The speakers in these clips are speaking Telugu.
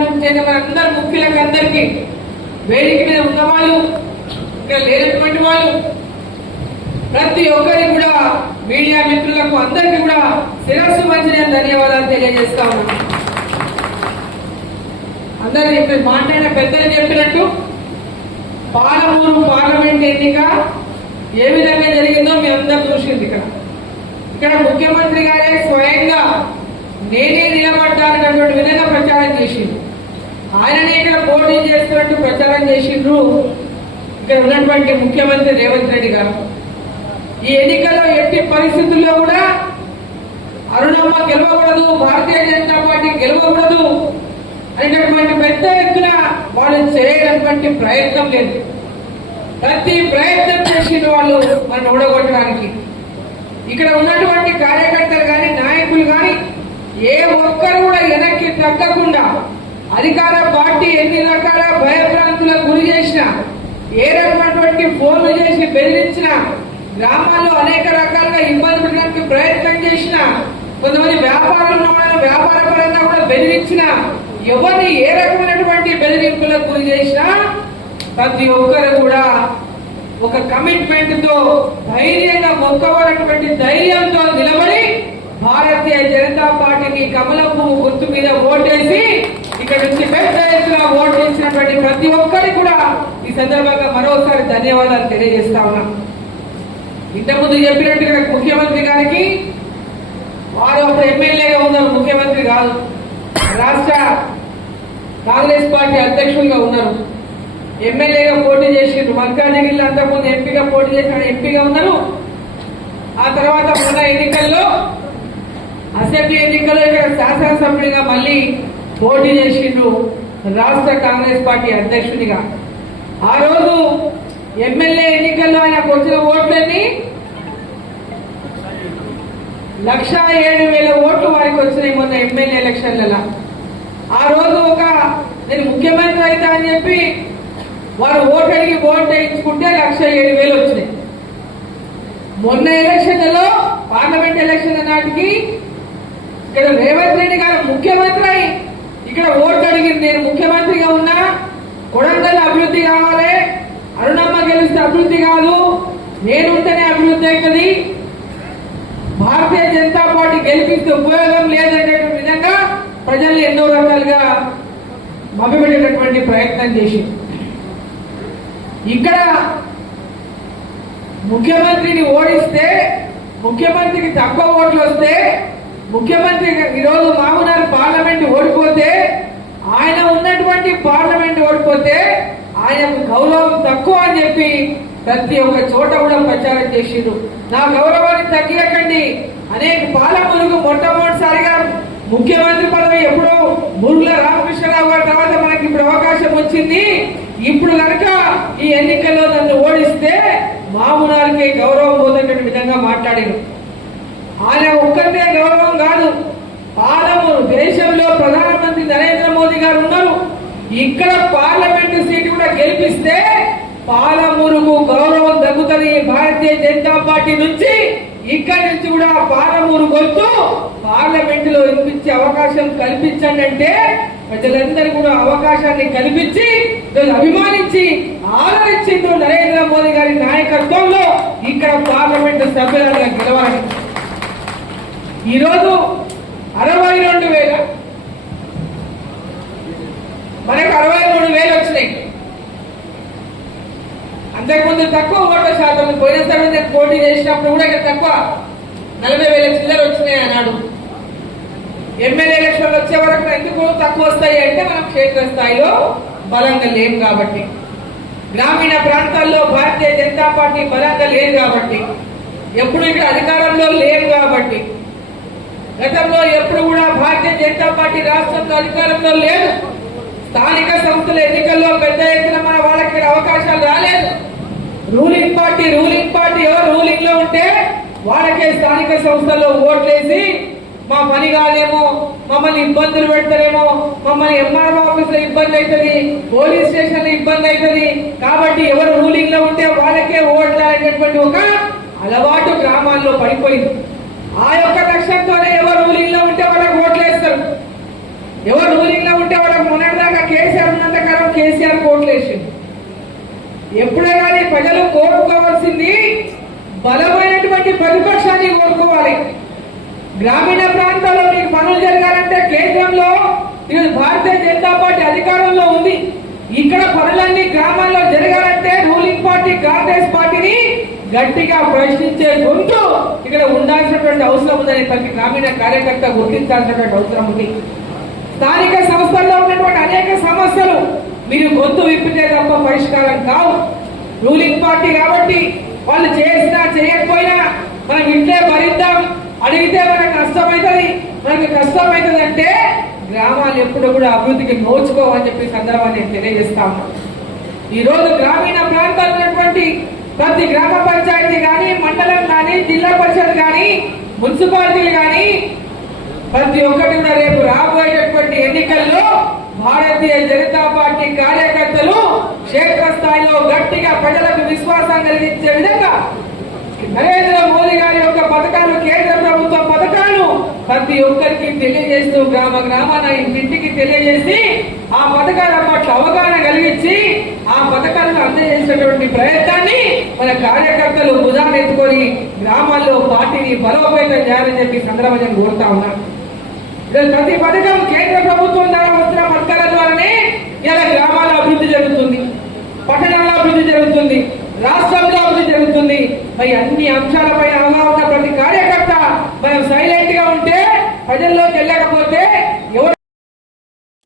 ముఖ్యులకు అందరికీ. వేదిక మీద ఉన్న వాళ్ళు ఇక్కడ లేనటువంటి వాళ్ళు ప్రతి ఒక్కరికి కూడా మీడియా మిత్రులకు అందరికీ కూడా శిరస్సు మంచి నేను ధన్యవాదాలు తెలియజేస్తా ఉన్నాను. అందరూ ఇప్పుడు మాట్లాడిన పెద్దలు చెప్పినట్టు పాలమూరు పార్లమెంట్ ఎన్నిక ఏ విధంగా జరిగిందో మీ అందరు చూసింది ఇక్కడ. ఇక్కడ ముఖ్యమంత్రి గారే స్వయంగా నేనే నిలబడ్డానటువంటి విధంగా ప్రచారం చేసింది ఆయననే ఇక్కడ పోటీ చేస్తున్నట్టు ప్రచారం చేసిండ్రు. ఇక్కడ ఉన్నటువంటి ముఖ్యమంత్రి రేవంత్ రెడ్డి గారు. ఈ ఎన్నికల్లో ఎట్టి పరిస్థితుల్లో కూడా అరుణమ్మ గెలవకూడదు భారతీయ జనతా పార్టీ గెలవకూడదు అనేటటువంటి పెద్ద ఎత్తున వాళ్ళు చేయనటువంటి ప్రయత్నం లేదు. ప్రతి ప్రయత్నం చేసిన వాళ్ళు మనం ఓడగొట్టడానికి. ఇక్కడ ఉన్నటువంటి కార్యకర్తలు కానీ నాయకులు కానీ ఏ ఒక్కరు కూడా వెనక్కి తగ్గకుండా అధికార పార్టీ ఎన్ని రకాల భయభ్రాంతులకు గురి చేసినా ఏ రకమైనటువంటి ఫోన్లు చేసి బెదిరించినా గ్రామాల్లో అనేక రకాలుగా ఇబ్బంది పెట్టడానికి ప్రయత్నం చేసిన కొంతమంది వ్యాపారులు వ్యాపార పరంగా కూడా బెదిరించిన ఎవరిని ఏ రకమైనటువంటి బెదిరింపులకు గురి చేసినా ప్రతి ఒక్కరు కూడా ఒక కమిట్మెంట్తో ధైర్యంగా మొక్కవనటువంటి ధైర్యంతో నిలబడి భారతీయ జనతా పార్టీకి కమల పువ్వు గుర్తు మీద ఓటేసి ఇక్కడ నుంచి పెద్ద ఎత్తున ఓటు చేసినటువంటి ప్రతి ఒక్కరికి కూడా ఈ సందర్భంగా మరోసారి ధన్యవాదాలు తెలియజేస్తా ఉన్నాం. ఇంతకుముందు చెప్పినట్టుగా ముఖ్యమంత్రి గారికి వారు అప్పుడు ఎమ్మెల్యేగా ఉన్నారు ముఖ్యమంత్రి కాదు. రాష్ట్ర కాంగ్రెస్ పార్టీ అధ్యక్షులుగా ఉన్నారు. ఎమ్మెల్యేగా పోటీ చేసిండ్రు. మల్కాజిగిరిలో అంతకుముందు ఎంపీగా పోటీ చేసిన ఎంపీగా ఉన్నారు. ఆ తర్వాత మొన్న ఎన్నికల్లో అసెంబ్లీ ఎన్నికల్లో ఇక్కడ శాసనసభ్యుడిగా మళ్ళీ పోటీ చేసిండు రాష్ట్ర కాంగ్రెస్ పార్టీ అధ్యక్షునిగా. ఆ రోజు ఎమ్మెల్యే ఎన్నికల్లో ఆయనకు వచ్చిన ఓట్లన్నీ లక్ష ఏడు వేల ఓట్లు వారికి వచ్చినాయి మొన్న ఎమ్మెల్యే ఎలక్షన్లలో. ఆ రోజు ఒక నేను ముఖ్యమంత్రి అయితే అని చెప్పి వారు ఓటు అడిగి ఓటు వేయించుకుంటే లక్ష ఏడు వేలు వచ్చినాయి. మొన్న ఎలక్షన్లలో పార్లమెంట్ ఎలక్షన్ నాటికి ఇక్కడ రేవంత్ రెడ్డి గారు ముఖ్యమంత్రి అయి ఇక్కడ ఓటు అడిగింది నేను ముఖ్యమంత్రిగా ఉన్నా కొడంగల్ అభివృద్ధి కావాలి అరుణమ్మ గెలిస్తే అభివృద్ధి కాదు నేనుంటేనే అభివృద్ధి అవుతుంది. భారతీయ జనతా పార్టీ గెలిపిస్తే ఉపయోగం లేదనేటువంటి విధంగా ప్రజల్ని ఎన్నో రకాలుగా మభ్యపెట్టేటటువంటి ప్రయత్నం చేసి ఇక్కడ ముఖ్యమంత్రిని ఓడిస్తే ముఖ్యమంత్రికి తక్కువ ఓట్లు వస్తే ముఖ్యమంత్రి ఈరోజు మామూనారు పార్లమెంట్ ఓడిపోతే ఆయన ఉన్నటువంటి పార్లమెంట్ ఓడిపోతే ఆయనకు గౌరవం తక్కువ అని చెప్పి ప్రతి ఒక్క చోట కూడా ప్రచారం చేసిండ్రు. నా గౌరవాన్ని తగ్గియకండి. అనేక పాలమురుగు మొట్టమొదటిసారిగా ముఖ్యమంత్రి పదవి ఎప్పుడో మురుగుల రామకృష్ణరావు గారి తర్వాత మనకి ఇప్పుడు అవకాశం వచ్చింది. ఇప్పుడు కనుక ఈ ఎన్నికల్లో నన్ను ఓడిస్తే మామూనారికే గౌరవం పోతున్నటువంటి విధంగా మాట్లాడారు. ఆయన ఒక్కటే గౌరవం కాదు పాలము దేశంలో ప్రధానమంత్రి నరేంద్ర మోదీ గారు ఉన్నారు. ఇక్కడ పార్లమెంటు సీటు కూడా గెలిపిస్తే పాలమూరుకు గౌరవం తగ్గుతుంది భారతీయ జనతా పార్టీ నుంచి ఇక్కడి నుంచి కూడా పాలమూరు గొంతు పార్లమెంట్లో వినిపించే అవకాశం కల్పించండి అంటే ప్రజలందరూ కూడా అవకాశాన్ని కల్పించి అభిమానించి ఆదరించిండ్రు నరేంద్ర మోదీ గారి నాయకత్వంలో ఇక్కడ పార్లమెంటు సభ్యులుగా గెలవాలి. ఈరోజు అరవై రెండు వేల. మనకు అరవై మూడు వేలు వచ్చినాయి. అంతకుముందు తక్కువ ఓట్ల శాతం ఉంది. పోయినసారి నేను పోటీ చేసినప్పుడు కూడా ఇక్కడ తక్కువ నలభై వేల చిల్లర వచ్చినాయి అన్నాడు. ఎమ్మెల్యే ఎలక్షన్లు వచ్చే వరకు ఎందుకు తక్కువ వస్తాయి అంటే మనం క్షేత్ర స్థాయిలో బలంగా లేము కాబట్టి. గ్రామీణ ప్రాంతాల్లో భారతీయ జనతా పార్టీ బలంగా లేదు కాబట్టి. ఎప్పుడు ఇక్కడ అధికారంలో లేరు కాబట్టి. గతంలో ఎప్పుడు కూడా భారతీయ జనతా పార్టీ రాష్ట్రంలో అధికారంలో లేదు. స్థానిక సంస్థల ఎన్నికల్లో పెద్ద ఎత్తున మన వాళ్ళకి అవకాశాలు రాలేదు. రూలింగ్ పార్టీ రూలింగ్ పార్టీ ఎవరు రూలింగ్లో ఉంటే వాళ్ళకే స్థానిక సంస్థల్లో ఓట్లేసి మా పని కాదేమో మమ్మల్ని ఇబ్బందులు పెడతారేమో మమ్మల్ని ఎంఆర్ఓ ఆఫీస్లో ఇబ్బంది అవుతుంది పోలీస్ స్టేషన్ ఇబ్బంది అవుతుంది కాబట్టి ఎవరు రూలింగ్లో ఉంటే వాళ్ళకే ఓట్లనేటటువంటి ఒక అలవాటు గ్రామాల్లో పడిపోయింది. ఆ యొక్క లక్ష్యంతోనే ఎవరు రూలింగ్లో ఉంటే వాళ్ళకి ఓట్లు వేస్తారు ఎవరు రూలింగ్లో ఉంటే వాళ్ళకి మొన్నటిదాకా కేసీఆర్ ఉన్నంతకాలం కేసీఆర్ కోట్లు వేసింది ఎప్పుడే కానీ ప్రజలు కోరుకోవాల్సింది బలమైనటువంటి ప్రతిపక్షాన్ని కోరుకోవాలి. గ్రామీణ ప్రాంతాల్లో మీకు పనులు జరగాలంటే కేంద్రంలో భారతీయ జనతా పార్టీ అధికారంలో ఉంది. ఇక్కడ పనులన్నీ గ్రామాల్లో జరగాలంటే పార్టీ కాంగ్రెస్ పార్టీని గట్టిగా ప్రశ్నించే గొంతు ఇక్కడ ఉండాల్సినటువంటి అవసరం ఉందని ప్రతి గ్రామీణ కార్యకర్త గుర్తించాల్సినటువంటి అవసరం ఉంది. స్థానిక సంస్థల్లో ఉన్నటువంటి అనేక సమస్యలు మీరు గొంతు విప్పితే తప్ప పరిష్కారం కావు. రూలింగ్ పార్టీ కాబట్టి వాళ్ళు చేసినా చేయకపోయినా మనం ఇంట్లో భరిద్దాం అడిగితే మనకు నష్టమవుతుంది మనకు కష్టమవుతుంది అంటే గ్రామాలు ఎప్పుడు కూడా అభివృద్ధికి నోచుకోవని చెప్పి సందర్భాన్ని నేను తెలియజేస్తా ఈ రోజు గ్రామీణ ప్రాంతాల్లో ఉన్నటువంటి ప్రతి గ్రామ పంచాయతీ కానీ మండలం కానీ జిల్లా పరిషత్ కానీ మున్సిపాలిటీలు కానీ ప్రతి ఒక్కటి కూడా రేపు రాబోయేటటువంటి ఎన్నికల్లో భారతీయ జనతా పార్టీ కార్యకర్తలు క్షేత్రస్థాయిలో గట్టిగా ప్రజలకు విశ్వాసం కలిగించే విధంగా నరేంద్ర మోదీ గారి యొక్క పథకాలు కేంద్ర ప్రభుత్వ పథకాలు ప్రతి ఒక్కరికి తెలియజేస్తూ గ్రామ గ్రామాన ఇంటింటికి తెలియజేసి ఆ పథకాల పట్ల అవగాహన కలిగించి ఆ ప్రయత్నాన్ని మన కార్యకర్తలు భుజాన్ని ఎత్తుకొని గ్రామాల్లో పార్టీని బలోపేతం చేయాలని చెప్పి ఈ సందర్భంగా నేను కోరుతా ఉన్నాను ప్రతి పథకం కేంద్ర ప్రభుత్వం ద్వారా వస్తున్న పథకాల ద్వారానే ఇలా గ్రామాల అభివృద్ధి జరుగుతుంది పట్టణాల అభివృద్ధి జరుగుతుంది రాష్ట్రంలో అభివృద్ధి జరుగుతుంది. మరి అన్ని అంశాలపై అవగాహన ఉన్న ప్రతి కార్యకర్త మనం సైలెంట్గా ఉంటే ప్రజల్లోకి వెళ్ళకపోతే ఎవరు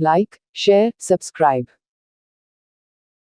లైక్ షేర్ సబ్స్క్రైబ్